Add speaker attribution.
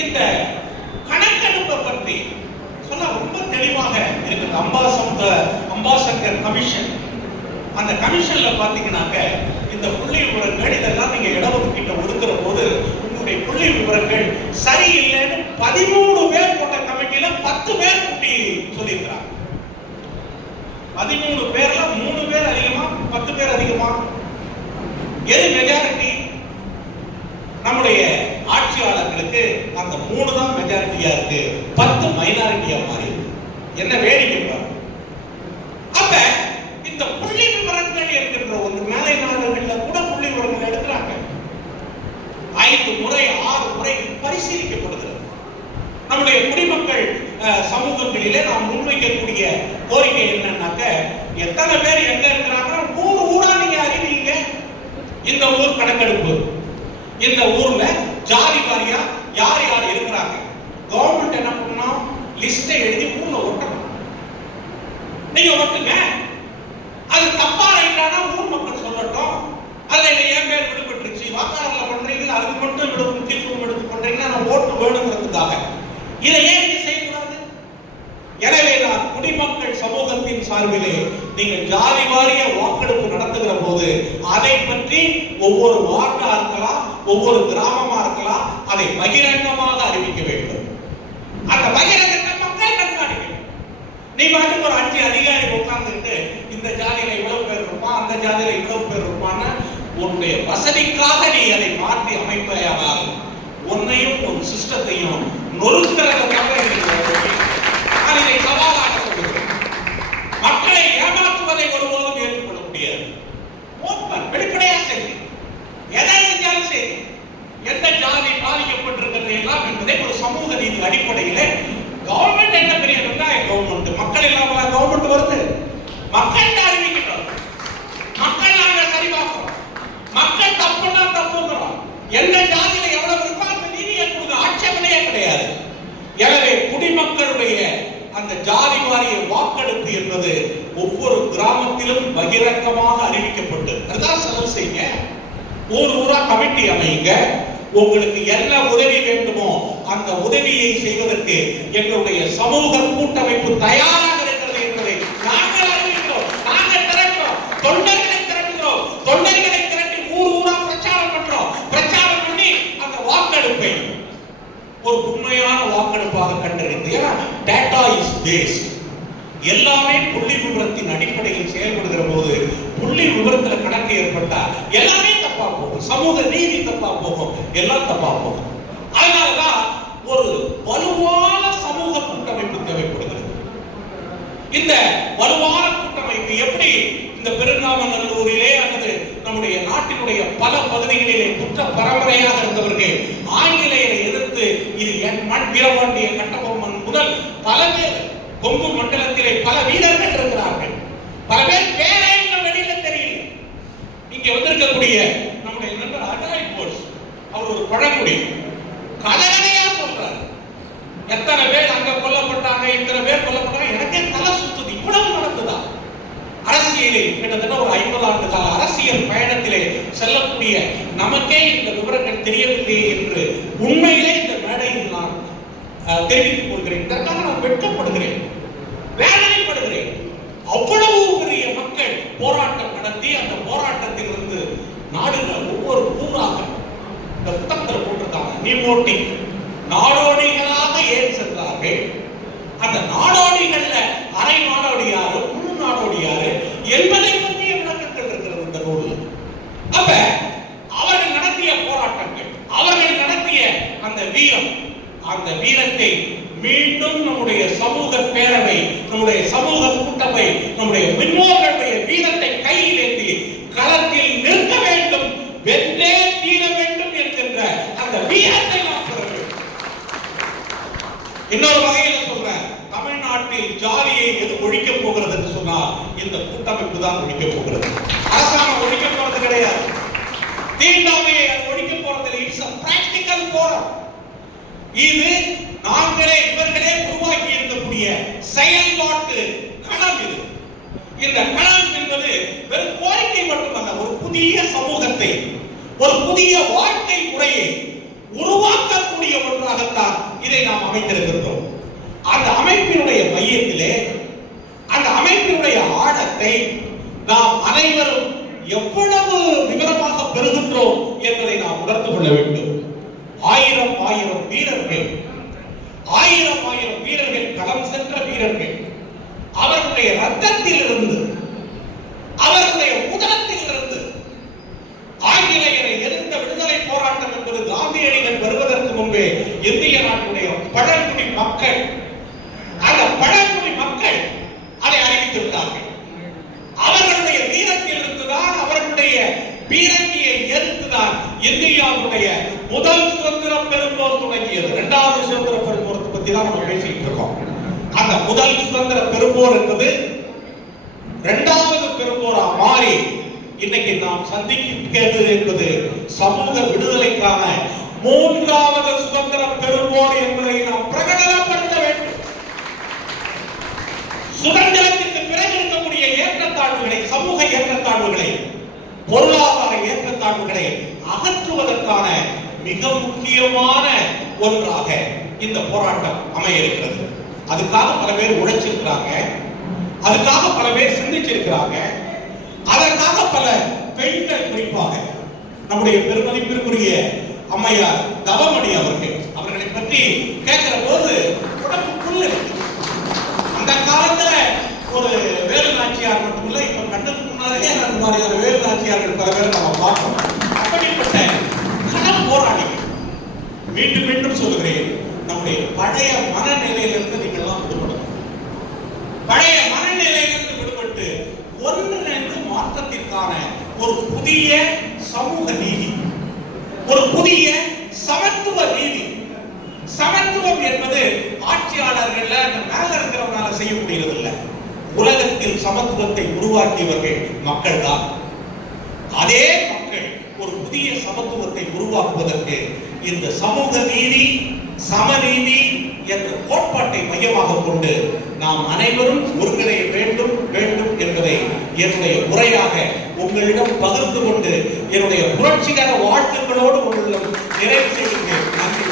Speaker 1: இந்த கணக்கெடுப்பை பற்றி சொல்ல ரொம்ப தெளிவாக இருக்குது. அம்பாசந்த அம்பாசங்கர் கமிஷன் அந்த கமிஷன்ல பாத்தீங்கன்னாக்க இந்த புள்ளி விவரங்கள் இதெல்லாம் நீங்க இடஒதுக்கீட்டை ஒதுக்குற போது உங்களுடைய புள்ளி விவரங்கள் சரியில்லைன்னு பதிமூணு பேர் கொண்ட கமிட்டியில பத்து பேர் கூட்டி சொல்லியிருக்கிறாங்க. பதிமூணு பேர்ல மூணு பேர் அதிகமா பத்து பேர் அதிகமா? எது மெஜாரிட்டி நம்முடைய ஆட்சியாளர்களுக்கு அந்த மூணு தான் மெஜாரிட்டியா இருக்கு. பத்து மைனாரிட்டியா மாறி என்ன வேடிக்கை அப்ப இந்த புள்ளி விவரங்கள் என்கின்ற ஒரு மேலை நாடுகள்ல கூட புள்ளி விவரங்கள் எடுக்கிறாங்க. ஐந்து முறை ஆறு முறை பரிசீலிக்கப்படுகிறது. நம்முடைய குடிமக்கள் சமூகங்களிலே நாம் முன்வைக்கக்கூடிய கோரிக்கை என்னன்னாக்க எத்தனை பேர் எங்க இருக்கிறாங்க ஊர் ஊரா நீங்க அறிவீங்க. இந்த ஊர் கணக்கெடுப்பு. இந்த ஊர்ல ஜாதி வாரியா யார் யார் இருக்கிறாங்க? கவர்மெண்ட் என்ன பண்ணணும் லிஸ்டை எழுதி ஊர்ல ஒட்டணும். நீங்க ஒட்டுங்க. அது தப்பா ரைட்டானா ஊர் மக்கள் சொல்லட்டும். அதுல என்ன ஏன் பேர் விடுபட்டுருச்சு? வாக்காளர்ல பண்றீங்க அதுக்கு மட்டும் விடு தீர்ப்பு எடுத்து பண்றீங்கன்னா நான் ஓட்டு வேணுங்கிறதுக்காக. இதை ஏன் நீங்க செய்யக்கூடாது? எனவே நான் குடிமக்கள் சமூகத்தின் சார்பிலே நீங்கள் ஜாதி வாரிய வாக்கெடுப்பு நடத்துகிற போது அதை பற்றி ஒவ்வொரு வார்டா இருக்கலாம் ஒவ்வொரு கிராமமா இருக்கலாம் அதை பகிரங்கமாக அறிவிக்க வேண்டும். அந்த பகிரங்கத்தை மக்கள் கண்காணிக்க நீ பாட்டுக்கு ஒரு அஞ்சு அதிகாரி உட்கார்ந்துட்டு இந்த ஜாதியில இவ்வளவு பேர் இருப்பான் அந்த ஜாதியில இவ்வளவு பேர் இருப்பான்னு உன்னுடைய வசதிக்காக நீ அதை மாற்றி அமைப்பையானால் உன்னையும் உன் சிஸ்டத்தையும் நொறுக்கிறதுக்காக தவிர நான் இதை சவாலாக சொல்கிறேன் மக்களை ஏமாற்றுவதை ஒருபோதும் ஏற்றுக்கொள்ள முடியாது ஓப்பன் வெளிப்படையா செய்தி எதை செஞ்சாலும் சரி எந்த ஜாதி பாதிக்கப்பட்டிருக்கிறது எல்லாம் என்பதை ஒரு சமூக நீதி அடிப்படையிலே கவர்மெண்ட் என்ன பெரிய வெங்காய கவர்மெண்ட் மக்கள் இல்லாமல கவர்மெண்ட் வருது மக்கள் அறிவிக்கணும் மக்கள் நாங்க சரி பார்க்கிறோம் மக்கள் தப்புன்னா தப்புங்கிறோம் எந்த ஜாதியில எவ்வளவு இருக்கோ அந்த நீதியை கொடுங்க ஆட்சேபனையே கிடையாது எனவே குடிமக்களுடைய அந்த ஜாதி வாரிய வாக்கெடுப்பு என்பது ஒவ்வொரு கிராமத்திலும் பகிரங்கமாக அறிவிக்கப்பட்டு அதுதான் செலவு செய்யுங்க. ஊர் ஊரா கமிட்டி அமையுங்க. உங்களுக்கு என்ன உதவி வேண்டுமோ அந்த உதவியை செய்வதற்கு எங்களுடைய சமூக கூட்டமைப்பு தயாராக இருக்கிறது என்பதை நாங்கள் அறிவிக்கிறோம். நாங்கள் திறக்கிறோம். தொண்டர்களை திறக்கிறோம். தொண்டர்களை திரட்டி ஊர் ஊரா பிரச்சாரம் பண்றோம். பிரச்சாரம் பண்ணி அந்த வாக்கெடுப்பை ஒரு உண்மையான வாக்கெடுப்பாக கண்டறிந்து ஏன்னா டேட்டா இஸ் பேஸ்ட் எல்லாமே புள்ளி விவரத்தின் அடிப்படையில் செயல்படுகிற போது புள்ளி விவரத்துல கணக்கு ஏற்பட்டா எல்லாமே தப்பா போகும். சமூக நீதி தப்பா போகும். எல்லாம் தப்பா போகும். அதனாலதான் ஒரு வலுவான சமூக கூட்டமைப்பு தேவைப்படுகிறது. இந்த வலுவான கூட்டமைப்பு எப்படி இந்த பெருங்காமநல்லூரிலே அல்லது நம்முடைய நாட்டினுடைய பல பகுதிகளிலே குற்ற பரம்பரையாக இருந்தவர்கள் ஆங்கிலேயரை எதிர்த்து இது என் மண் வீரபாண்டிய கட்டபொம்மன் முதல் பல பேர் கொங்கு மண்டலத்திலே பல வீரர்கள் இருக்கிறார்கள். பல பேர் பேரே வெளியில தெரியல. இங்க வந்திருக்கக்கூடிய நம்முடைய நண்பர் அகலாய் போஸ் அவர் ஒரு பழங்குடி. கலகலையா சொல்றாரு. எத்தனை பேர் அங்க கொல்லப்பட்டாங்க இத்தனை பேர் கொல்லப்பட்டாங்க எனக்கே தலை சுத்துது. இவ்வளவு நடந்ததா அரசியலில் கிட்டத்தட்ட ஒரு ஐம்பது ஆண்டு கால அரசியல் பயணத்திலே செல்லக்கூடிய நமக்கே இந்த விவரங்கள் தெரியவில்லை என்று உண்மையிலே இந்த மேடையில் நான் தெரிவித்துக் கொள்கிறேன். இதற்காக நான் வெட்கப்படுகிறேன். போராட்டம் நடத்தி அந்த போராட்டத்திலிருந்து நாடுகள் ஒவ்வொரு ஊராக இந்த புத்தகத்தில் போட்டிருக்காங்க. நீமோட்டி நாடோடிகளாக ஏன் சென்றார்கள்? அந்த நாடோடிகள்ல அரை நாடோடி யாரு முழு நாடோடி யாரு என்பதை பற்றிய விளக்கங்கள் இருக்கிறது இந்த நூல் அப்ப அவர்கள் நடத்திய போராட்டங்கள் அவர்கள் நடத்திய அந்த வீரம் அந்த வீரத்தை மீண்டும் நம்முடைய சமூக பேரவை நம்முடைய சமூக கூட்டமை நம்முடைய முன்னோர்கள் வீரத்தை கையில் ஏந்தி களத்தில் நிற்க வேண்டும் வென்றே தீர வேண்டும் என்கின்ற அந்த வீரத்தை நாம் பெற வேண்டும். இன்னொரு வகையில சொல்றேன் தமிழ்நாட்டில் ஜாதியை எது ஒழிக்க போகிறது என்று சொன்னால் இந்த கூட்டமைப்பு தான் ஒழிக்க போகிறது. அரசாங்கம் ஒழிக்க போறது கிடையாது. தீண்டாமையை அது ஒழிக்க போறது இட்ஸ் a practical இது நாங்களே இவர்களே உருவாக்கி இருக்கக்கூடிய செயல்பாட்டு இந்த கலாம் என்பது வெறும் கோரிக்கை மட்டுமல்ல ஒரு புதிய சமூகத்தை ஒரு புதிய வாழ்க்கை முறையை உருவாக்கக்கூடிய ஒன்றாகத்தான் அமைத்திருக்கின்றோம். அந்த அமைப்பினுடைய மையத்திலே அந்த அமைப்பினுடைய ஆழத்தை நாம் அனைவரும் எவ்வளவு விவரமாக பெறுகின்றோம் என்பதை நாம் உணர்ந்து கொள்ள வேண்டும். ஆயிரம் ஆயிரம் வீரர்கள் ஆயிரம் ஆயிரம் வீரர்கள் களம் சென்ற வீரர்கள் அவருடைய ரத்தத்தில் இருந்து அவருடைய உடலத்தில் இருந்து ஆங்கிலேயரை எதிர்த்த விடுதலை போராட்டம் என்பது காந்தியடிகள் வருவதற்கு முன்பே இந்திய நாட்டுடைய பழங்குடி மக்கள் அந்த பழங்குடி மக்கள் அதை அறிவித்து விட்டார்கள். அவர்களுடைய வீரத்தில் இருந்துதான் அவர்களுடைய பீரங்கியை எதிர்த்துதான் இந்தியாவுடைய முதல் சுதந்திரம் பெரும்போர் தொடங்கியது. இரண்டாவது சுதந்திர பெரும்போருக்கு பத்தி தான் நம்ம பேசிட்டு இருக்கோம். அந்த முதல் சுதந்திர பெரும்போர் என்பது இரண்டாவது பெரும்போரா மாறி இன்னைக்கு நாம் சந்திக்கிறது என்பது சமூக விடுதலைக்கான மூன்றாவது சுதந்திர பெரும்போர் என்பதை நாம் பிரகடனப்படுத்த வேண்டும். சுதந்திரத்திற்கு பிறகு இருக்கக்கூடிய ஏற்றத்தாழ்வுகளை சமூக ஏற்றத்தாழ்வுகளை பொருளாதார ஏற்றத்தாழ்வுகளை அகற்றுவதற்கான மிக முக்கியமான ஒன்றாக இந்த போராட்டம் அமைய இருக்கிறது. அதுக்காக பல பேர் உழைச்சிருக்கிறாங்க. அதுக்காக பல பேர் சிந்திச்சிருக்கிறாங்க. அதற்காக பல பெண்கள் குறிப்பாக நம்முடைய பெருமதிப்பிற்குரிய அம்மையார் தவமணி அவர்கள் அவர்களை பற்றி கேட்கிற போது அந்த காலத்துல ஒரு வேலு நாச்சியார் மட்டும் இல்லை இப்ப கண்ணுக்கு முன்னாலேயே அந்த மாதிரியான வேலு நாச்சியார்கள் பல பேர் நம்ம பார்க்கணும். அப்படிப்பட்ட போராடி மீண்டும் மீண்டும் சொல்லுகிறேன் நம்முடைய பழைய மனநிலையிலிருந்து நீங்கள் எல்லாம் விடுபடணும் பழைய மனநிலையிலிருந்து விடுபட்டு ஒன்றிணைந்து மாற்றத்திற்கான ஒரு புதிய சமூக நீதி. ஒரு புதிய சமத்துவ நீதி. சமத்துவம் என்பது ஆட்சியாளர்கள் அந்த மேல இருக்கிறவனால செய்ய முடியறது இல்லை உலகத்தில் சமத்துவத்தை உருவாக்கியவர்கள் மக்கள் தான் அதே மக்கள் ஒரு புதிய சமத்துவத்தை உருவாக்குவதற்கு இந்த சமூக நீதி சமநீதி என்ற கோட்பாட்டை மையமாக கொண்டு நாம் அனைவரும் ஒருங்கிணைய வேண்டும் வேண்டும் என்பதை என்னுடைய உரையாக உங்களிடம் பகிர்ந்து கொண்டு என்னுடைய புரட்சிகர வாழ்த்துக்களோடு உங்களிடம் நிறைவு செய்கின்றேன் நன்றி.